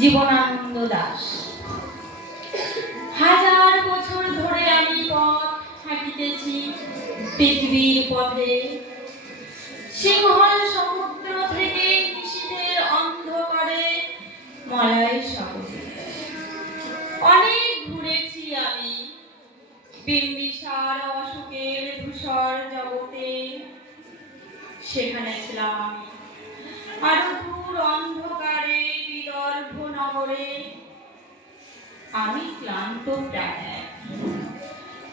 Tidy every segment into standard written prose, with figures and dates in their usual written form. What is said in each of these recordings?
জীবনানন্দ দাশ। হাজার বছর ধরে আমি পথ হাঁটিতেছি পৃথিবীর পথে, সিংহল সমুদ্র থেকে নিশীথের অন্ধকারে মলয় সাগরে। অনেক ঘুরেছি আমি বিম্বিসার অশোকের ধূসর জগতে, সেখানে ছিলাম আমি আরো দূর অন্ধকারে বিদর্ভ নগরে। আমি ক্লান্ত প্রায়,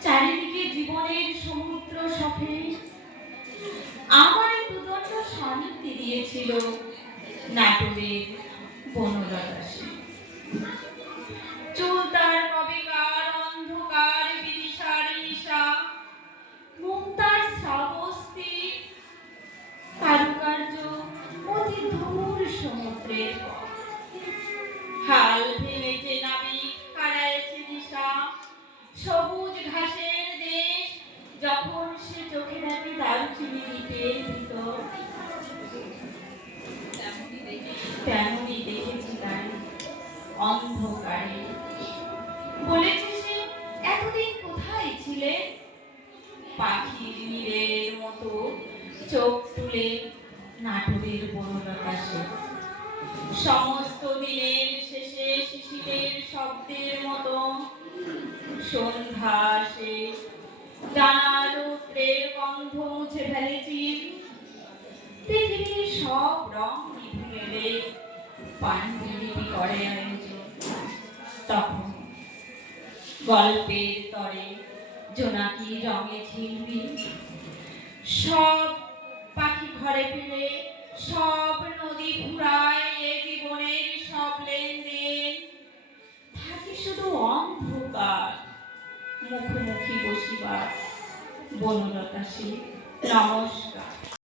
চারিদিকে জীবনের সমুদ্র সফে আমার দুদণ্ড শান্তি দিয়েছিল নাটকের বনলতাসে। চুল তার কবেকার অন্ধকার বিদিশার নিশা, মুখ তার শ্রাবস্তি কারুকার্য অতি দূর সমুদ্রের পথ। হাল ভেঙেছে নাবিক হারায়েছে দিশা, সবুজ ঘাসের দেশ যখন সে চোখে দেখে দারুচিনি দ্বীপের ভিতর, তেমনই দেখেছি তাই অন্ধকারে। বলেছে সে, এতদিন কোথায় ছিলে? পাখির নীড়ের মতো চোখ তুলে নাটকের বনলতাসে। সমস্ত দিনের শেষে শিশিরের শব্দের মতো সন্ধ্যা আসে, জানার রৌদ্রের গন্ধ মুছে ফেলেছি। পৃথিবীর সব রং নিভে গেলে পাণ্ডুলিপি করে আয়োজন। তখন গল্পের তরে জোনাকি রঙে ঝিলমিল, সব পাখি ঘরে ফিরে, সব নদী ফুরায়, এ জীবনের সব লেনদেন থাকি শুধু অন্ধকার মুখোমুখি বসিবার বনলতাসে। নমস্কার।